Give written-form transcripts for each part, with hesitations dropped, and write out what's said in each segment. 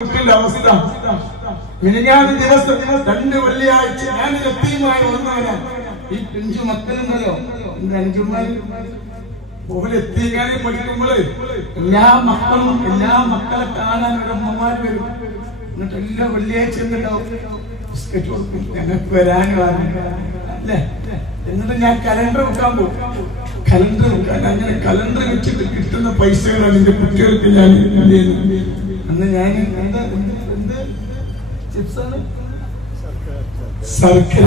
അവസ്ഥ മിനിഞ്ഞാന്ന് ദിവസം 2 വെള്ളിയാഴ്ച ഞാൻ എത്തിയുമായി വന്നവനാണ്. ഈ പിഞ്ചു മക്കളുണ്ടല്ലോ ഓരെത്തിക്കാനെ പഠിക്കുമ്പോഴേ എല്ലാ മക്കളെ കാണാൻ ഒരു അമ്മമാർ വരും. എന്നിട്ട് എല്ലാ വെള്ളിയാഴ്ച ഉണ്ടാവും ബിസ്ക്കറ്റ് കൊടുക്കും, ഞങ്ങൾക്ക് വരാനും അല്ലേ. എന്നിട്ട് ഞാൻ കലണ്ടർ വെക്കാൻ പോകും. കലണ്ടർ വെക്കാൻ അങ്ങനെ കലണ്ടർ വെച്ചിട്ട് കിട്ടുന്ന പൈസകളാണ് എന്റെ കുട്ടികൾക്ക് ഞാൻ അന്ന് ഞാൻ ശർക്കര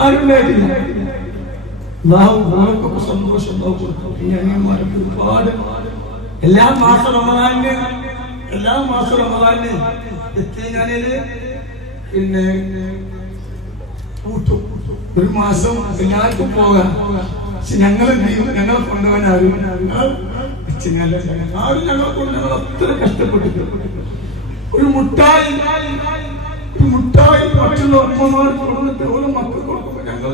ആരുണ്ടായിട്ടില്ല. സന്തോഷം ഒരുപാട് എല്ലാ മാസം റമദാനിന് എത്തിങ്ങാനില് പിന്നെ ഒരു മാസം എല്ലാവർക്കും പോകാം. പക്ഷെ ഞങ്ങളെ കൊണ്ടുപോകാൻ ആരും ഞങ്ങളെ കൊണ്ട് ഞങ്ങൾ അത്ര കഷ്ടപ്പെട്ടിട്ടുണ്ട്. ഒരു മുട്ടായി മറ്റുള്ള അമ്മമാർക്ക് കൊടുത്തിട്ട് ഓരോ മക്കൾ കൊടുക്കുമ്പോ ഞങ്ങൾ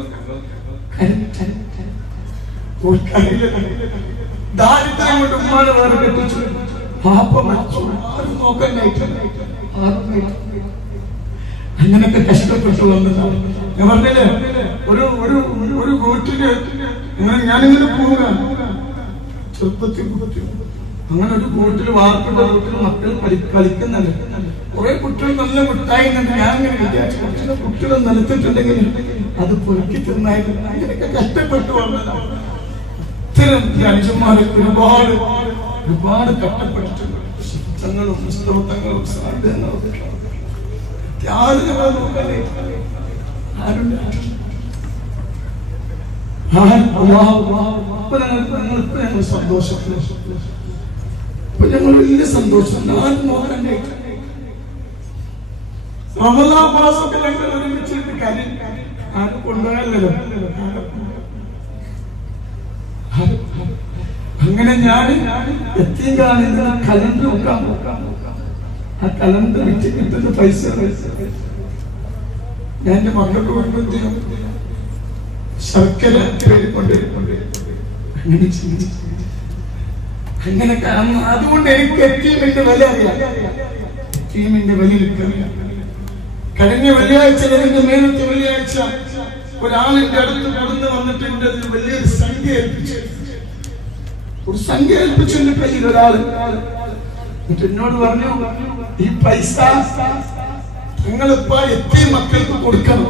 ദാരിദ്ര്യം കൊണ്ട് ഉമ്മാനെ വേറെ കെട്ടിച്ചു, പാപ്പ മരിച്ചു, ആരും നോക്കാനായിട്ട് അങ്ങനൊക്കെ കഷ്ടപ്പെട്ടു വന്നതാണ്. ഞാൻ പറഞ്ഞില്ലേ ഒരു വീട്ടില് ഞാനിങ്ങനെ പോവുക ചെറുപ്പത്തിൽ അങ്ങനെ ഒരു വീട്ടിൽ വാർപ്പിട്ട വീട്ടിൽ മക്കൾ കളിക്കുന്നുണ്ട്. കുറെ കുട്ടികൾ നല്ല മിഠായിന്നുണ്ട്. ഞാൻ അങ്ങനെ വിചാരിച്ചു കുറച്ചിലെ കുട്ടികൾ നിലത്തിട്ടുണ്ടെങ്കിൽ അത് പൊറുക്കി തിന്നായിരുന്നു. അങ്ങനെയൊക്കെ കഷ്ടപ്പെട്ടു വന്നതാണ്. ഇത്തരം അനുജന്മാർക്ക് ഒരുപാട് കഷ്ടപ്പെട്ടിട്ടുണ്ട്. ശബ്ദങ്ങളും പുസ്തകങ്ങളും സാധ്യതകളും ത്യാഗങ്ങളെ നോക്കാനായിട്ട് ആരുണ്ട്? ഞങ്ങൾ സന്തോഷം, ഞങ്ങൾ വലിയ സന്തോഷം. ആരും നോക്കാനായിട്ട് റമദാൻ മാസത്തിൽ ഞങ്ങൾ ഒരുമിച്ചിട്ട് കാര്യം ആരും കൊണ്ടുപോയല്ലോ. അങ്ങനെ ഞാൻ എത്തിയാണ് കലണ്ടർ വെക്കാൻ നോക്കാം. ആ കലണ്ടർ വെച്ച് കിട്ടുന്ന പൈസ ഞാൻ എന്റെ മക്കൾക്ക് കൊടുക്കും. ശർക്കര അങ്ങനെ അതുകൊണ്ട് എനിക്ക് എത്തീമിന്റെ വില അറിയാം. എത്തീമിന്റെ വലിയ കഴിഞ്ഞ വെള്ളിയാഴ്ച കഴിഞ്ഞ മേലത്തെ വെള്ളിയാഴ്ച ഒരാളിന്റെ അടുത്ത് കടന്നു വന്നിട്ട് എന്റെ വലിയൊരു സംഖ്യ ഏൽപ്പിച്ചു എന്റെ കയ്യിൽ ഒരാള്. എന്നിട്ട് എന്നോട് പറഞ്ഞു, ഈ പൈസ നിങ്ങളിപ്പോ എത്തിയ മക്കൾക്ക് കൊടുക്കണം.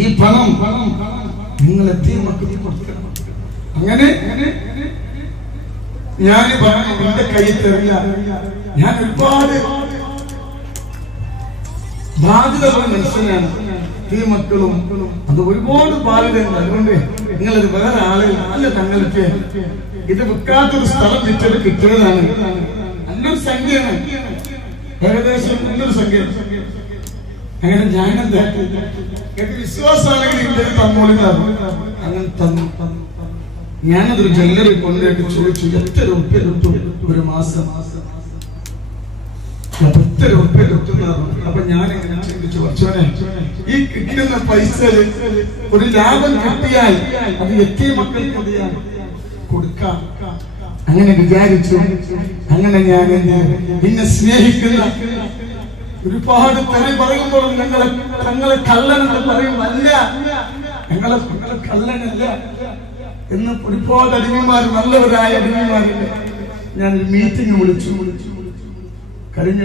ഈ പണം നിങ്ങൾ എത്തിയ മക്കൾക്ക് കൊടുക്കണം. അങ്ങനെ ഞാൻ പറഞ്ഞു എന്റെ കയ്യിൽ തരില്ല. ഞാൻ ഒരുപാട് ബാധ്യതകൾ മനുഷ്യനാണ്. ഈ മക്കളും അത് ഒരുപാട് ബാധ്യതയുണ്ട്. അതുകൊണ്ട് നിങ്ങളത് വേറെ ആളുകൾ അല്ല, തങ്ങൾക്ക് ഇത് വിൽക്കാത്തൊരു സ്ഥലം വിറ്റത് കിട്ടുന്നതാണ്. നല്ലൊരു സംഖ്യയാണ്, ഏകദേശം നല്ലൊരു സംഖ്യ. അങ്ങനെ ഞാനെന്താ വിശ്വാസമാണെങ്കിൽ ഇന്ത്യ തന്നോളികളാണ്. അങ്ങനെ തന്നു. ഞാനതൊരു ജ്വല്ലറി കൊണ്ടുപോയിട്ട് ചോദിച്ചു, എത്ര റുപ്യ കിട്ടും ഒരു മാസം? എത്ര റുപ്യ കിട്ടുന്നതാണ്? അപ്പൊ ഞാനിങ്ങനെ ചിന്തിച്ചു, കുറച്ചോനെ ഈ കിട്ടുന്ന പൈസ ഒരു ലാഭം കിട്ടിയാൽ അത് എത്തിയ മക്കൾക്ക് കൊടുക്കാം. അങ്ങനെ വിചാരിച്ചു. അങ്ങനെ ഞാൻ എന്നെ സ്നേഹിക്കുന്ന ഒരുപാട് തെറി പറയുമ്പോഴും ഞങ്ങളെ കള്ളനെന്ന് പറയുമല്ല, ഞങ്ങളെ കള്ളനല്ല എന്ന് ഒരുപാട് അടിമമാർ, നല്ലവരായ അടിമമാരുണ്ട്. ഞാനൊരു മീറ്റിംഗ് വിളിച്ചു. കഴിഞ്ഞ